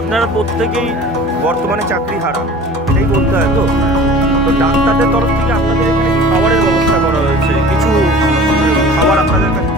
আপনারা প্রত্যেকেই বর্তমানে চাকরি হারা, এটাই বলতে হয়। তো ডাক্তারদের তরফ থেকে আপনাদের এখানে খাবারের ব্যবস্থা করা হয়েছে, কিছু খাবার আপনাদের কাছে